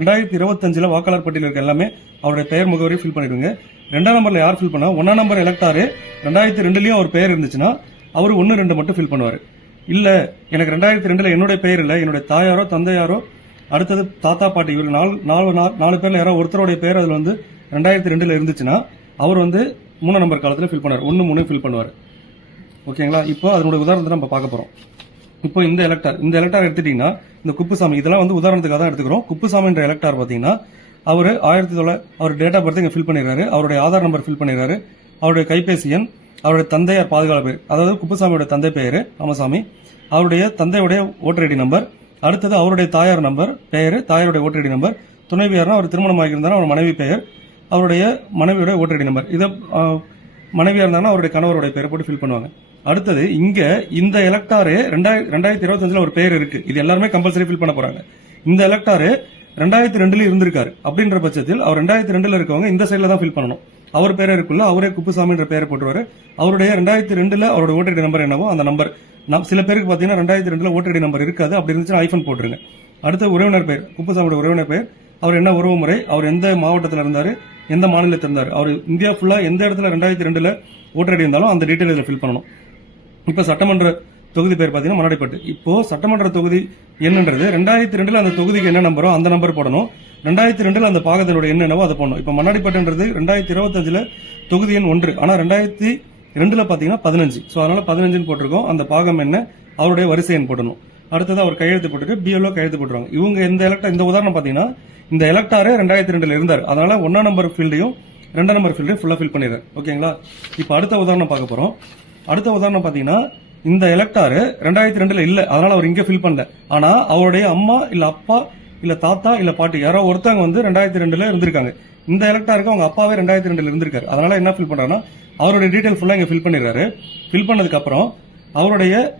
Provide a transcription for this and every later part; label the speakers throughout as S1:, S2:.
S1: ரெண்டாயிரத்தி இருபத்தஞ்சில் வாக்காளர் பட்டியல் இருக்க எல்லாமே அவருடைய பெயர் முகவரி ஃபில் பண்ணிடுங்க. ரெண்டாம் நம்பரில் யார் ஃபில் பண்ணால் ஒன்றாம் நம்பர் எலக்டாரு ரெண்டாயிரத்தி ரெண்டுலேயும் அவர் பெயர் இருந்துச்சுன்னா அவர் ஒன்று ரெண்டு மட்டும் ஃபில் பண்ணுவார். இல்லை எனக்கு ரெண்டாயிரத்தி ரெண்டில் என்னுடைய பெயர் இல்லை என்னுடைய தாயாரோ தந்தையாரோ அடுத்தது தாத்தா பாட்டி இவர் நாலு நாலு நாலு பேரில் யாரோ ஒருத்தருடைய பேர் அதில் வந்து ரெண்டாயிரத்தி ரெண்டில் இருந்துச்சுன்னா அவர் வந்து மூணு நம்பர் காலத்தில் ஃபில் பண்ணுவார். ஒன்று மூணு ஃபில் பண்ணுவார். ஓகேங்களா? இப்போ அதனுடைய உதாரணத்தை நம்ம பார்க்க போகிறோம் இப்போ இந்த எலக்டார் இந்த எலக்டார் எடுத்துட்டீங்கன்னா இந்த குப்புசாமி இதெல்லாம் வந்து உதாரணத்துக்காக தான் எடுத்துக்கிறோம். குப்புசாமின்ற எலக்டார் பார்த்தீங்கன்னா அவர் ஆயிரத்தி தொள்ளாயிரம் அவர் டேட் ஆஃப் பர்த் இங்கே ஃபில் பண்ணிடுறாரு. அவருடைய ஆதார் நம்பர் ஃபில் பண்ணிடுறாரு. அவருடைய கைபேசி எண் அவருடைய தந்தையார் பாதுகாப்பு பேர் அதாவது குப்புசாமியோட தந்தை பெயர் ராமசாமி. அவருடைய தந்தையுடைய ஓட்டர் ஐடி நம்பர் அடுத்தது அவருடைய தாயார் நம்பர் பெயர் தாயாருடைய ஓட்டர் ஐடி நம்பர் துணைவியார்னா அவர் திருமணம் ஆகியிருந்தாலும் அவர் மனைவி பெயர் அவருடைய மனைவியோட ஓட்டர் ஐடி நம்பர் இதை மனைவியாக இருந்தாங்கன்னா அவருடைய கணவருடைய பேரை போட்டு ஃபில் பண்ணுவாங்க. அடுத்தது இங்க இந்த எலக்டாரு ரெண்டாயிரத்தி ரெண்டாயிரத்தி இருபத்தஞ்சுல ஒரு பேர் இருக்கு. இது எல்லாருமே கம்பல்சரி ஃபில் பண்ண போறாங்க. இந்த எலக்டாரு ரெண்டாயிரத்தி ரெண்டுல இருந்திருக்காரு. அப்படின்ற பட்சத்தில் அவர் ரெண்டாயிரத்தி ரெண்டுல இருக்கவங்க இந்த சைட்ல தான் ஃபில் பண்ணணும். அவர் பேரை இருக்குள்ள அவரே குப்புசாமின்ற பேரை போட்டுருவாரு. அவருடைய ரெண்டாயிரத்தி ரெண்டுல அவரோட ஓட்டடி நம்பர் என்னவோ அந்த நம்பர் நம் சில பேருக்கு பாத்தீங்கன்னா ரெண்டாயிரத்தி ரெண்டுல ஓட்டடி நம்பர் இருக்காது. அப்படி இருந்துச்சுன்னா ஐஃபோன் போட்டுருங்க. அடுத்த உறவினர் பெயர் குப்புசாமியோட உறவினர் பெயர் அவர் என்ன உறவு முறை அவர் எந்த மாவட்டத்தில் இருந்தாரு? எந்த மாநிலத்தில் இருந்தார்? அவர் இந்தியா ஃபுல்லா எந்த இடத்துல ரெண்டாயிரத்தி ரெண்டுல ஓட்டர் இருந்தாலும் அந்த டீட்டெயில் இதில் ஃபில் பண்ணணும். இப்போ சட்டமன்ற தொகுதி பேர் பார்த்தீங்கன்னா மன்னாடிப்பட்டு இப்போ சட்டமன்ற தொகுதி என்னன்றது? ரெண்டாயிரத்தி ரெண்டுல அந்த தொகுதிக்கு என்ன நம்பரோ அந்த நம்பர் போடணும். ரெண்டாயிரத்தி ரெண்டுல அந்த பாகத்தினோட என்னென்னவோ அதை போடணும். இப்போ மன்னாடிப்பட்டுன்றது ரெண்டாயிரத்தி இருபத்தஞ்சுல தொகுதி எண் ஒன்று. ஆனா ரெண்டாயிரத்தி ரெண்டுல பாத்தீங்கன்னா பதினஞ்சு. ஸோ அதனால பதினஞ்சுன்னு போட்டிருக்கோம். அந்த பாகம் என்ன? அவருடைய வரிசை எண் போடணும். அடுத்தது அவர் கையெழுத்து போட்டுட்டு பிஎல்ஓ கையெழுத்து போட்டுருவாங்க. இவங்க இந்த எலக்டர் இந்த உதாரணம் பாத்தீங்கன்னா இந்த எலக்டாரே ரெண்டாயிரத்தி ரெண்டுல இருந்தார். அதனால ஒன்னா நம்பர் ஃபீல்டையும் ரெண்டாம் நம்பர் ஃபீல்டையும் ஃபுல்லா ஃபில் பண்ணிடுறாரு ஓகேங்களா இப்போ அடுத்த உதாரணம் பார்க்க போறோம். அடுத்த உதாரணம் பாத்தீங்கன்னா இந்த எலக்டாரு ரெண்டாயிரத்தி ரெண்டுல இல்ல அதனால அவர் இங்க ஃபில் பண்ணல. ஆனா அவருடைய அம்மா இல்ல அப்பா இல்ல தாத்தா இல்ல பாட்டி யாரோ ஒருத்தவங்க வந்து ரெண்டாயிரத்தி ரெண்டுல இருந்திருக்காங்க. இந்த எலக்டாருக்கு அவங்க அப்பாவே ரெண்டாயிரத்தி ரெண்டுல இருந்திருக்காரு. அதனால என்ன ஃபில் பண்றாருன்னா அவருடைய டீடைல் ஃபுல்லா இங்க ஃபில் பண்ணிடுறாரு. ஃபில் பண்ணதுக்கு அப்புறம் அவருடைய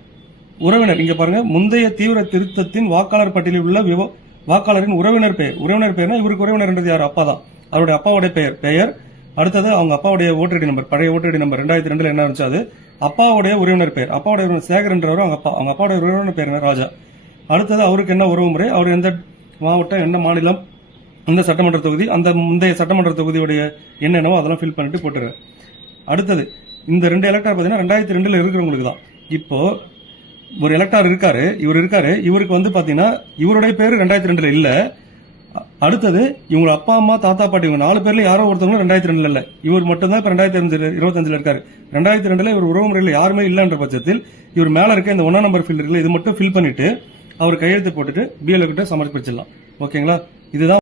S1: உறவினர் இங்க பாருங்க முந்தைய தீவிர திருத்தத்தின் வாக்காளர் பட்டியலில் உள்ள விவ- வாக்காளரின் உறவினர் பெயர். உறவினர் பெயர்னா இவருக்கு உறவினர்ன்றது யார்? அப்பா தான். அவருடைய அப்பாவுடைய பெயர் பெயர். அடுத்தது அவங்க அப்பாவுடைய ஓட்டர் நம்பர் பழைய ஓட்டர் நம்பர் ரெண்டாயிரத்தி ரெண்டுல என்ன இருந்துச்சு அது? அப்பாவுடைய உறவினர் பேர். அப்பாவுடைய உறவினர் சேகர்ன்றவர் அவங்க அப்பா. அவங்க அப்பாவுடைய உறவினர் பேர் என்ன? ராஜா. அடுத்தது அவருக்கு என்ன உறவு முறை? அவர் எந்த மாவட்டம் என்ன மாநிலம் அந்த சட்டமன்ற தொகுதி அந்த முந்தைய சட்டமன்ற தொகுதியுடைய என்னென்னவோ அதெல்லாம் ஃபில் பண்ணிட்டு போட்டுரு அடுத்தது இந்த ரெண்டு எலக்டார் பார்த்தீங்கன்னா ரெண்டாயிரத்தி ரெண்டில் இருக்கிறவங்களுக்கு தான். இப்போ ஒரு எலக்டார் இருக்காரு இவர் இருக்காரு. இவருக்கு வந்து பார்த்தீங்கன்னா இவருடைய பேர் ரெண்டாயிரத்தி ரெண்டில் இல்லை. அடுத்தது இவங்க அப்பா அம்மா தாத்தா பாட்டி இவங்க நாலு பேர்ல யாரோ ஒருத்தவங்க ரெண்டாயிரத்தி ரெண்டுல இல்ல. இவர் மட்டும் தான் இப்ப ரெண்டாயிரத்தி அஞ்சு இருபத்தஞ்சுல இருக்காரு. ரெண்டாயிரத்தி ரெண்டுல இவர் உறவு முறையில் யாருமே இல்லன்ற பட்சத்தில் இவர் மேல இருக்க இந்த ஒன்னா நம்பர் ஃபீல்டு இருக்குல்ல இது மட்டும் ஃபில் பண்ணிட்டு அவர் கையெழுத்து போட்டுட்டு பிஎல்ஓ கிட்ட சமர்ப்பிச்சிடலாம். ஓகேங்களா? இதுதான்